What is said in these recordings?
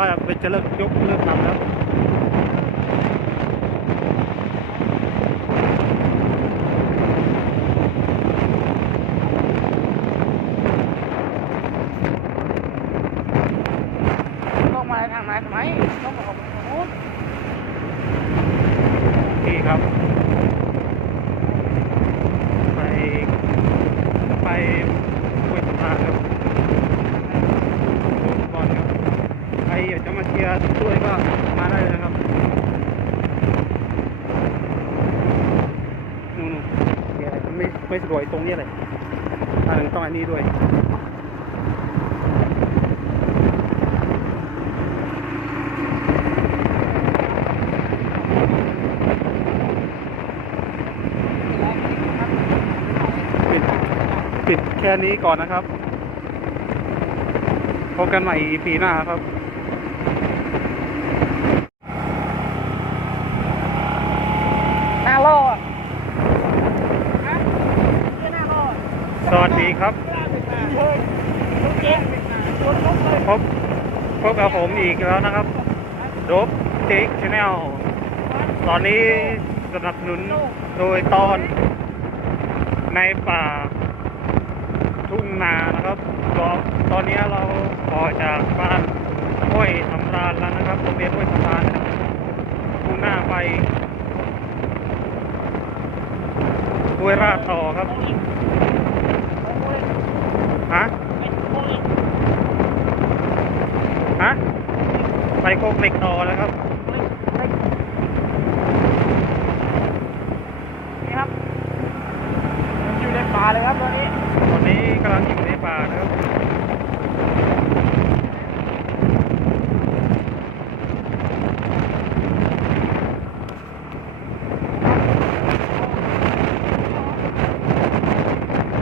ว่าจะเลิกยกเลิกทำแล้วต้องมาทางไหนทำไมต้องมาออกทางนู้น นี่ครับ ไปไปห้วยสะพานครับดูฟุตบอลครับใครอยากจะมาเชียร์ด้วยก็มาได้เลยนะครับนู่นๆเชียร์ไม่ไม่สะดวกตรงนี้เลยอันนึงต้องอันนี้ด้วยปิดปิดแค่นี้ก่อนนะครับ พบกันใหม่ EP หน้าครับ หน้าล่ออะฮะนี่หน้าล่อ สวัสดีครับ พบพบกับผมอีกแล้วนะครับโดบเทคชแนลตอนนี้สนับสนุนโดยตอนในป่าทุ่งนานะครับก็ตอนนี้เราออกจากบ้านห้วยสำราญแล้วนะครับโรงเรียนห้วยสำราญมุ่งหน้าไปห้วยราต่อครับ ฮะฮะไปโคกเหล็กต่อแล้วครับนี่ครับมันอยู่ในป่าเลยครับตอนนี้ตอนนี้กำลังอยู่ในป่านะครับ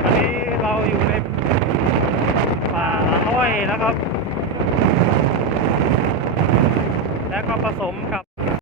ตอนนี้เราอยู่ในป่าอ้อย นะครับ แล้วก็ผสมกับ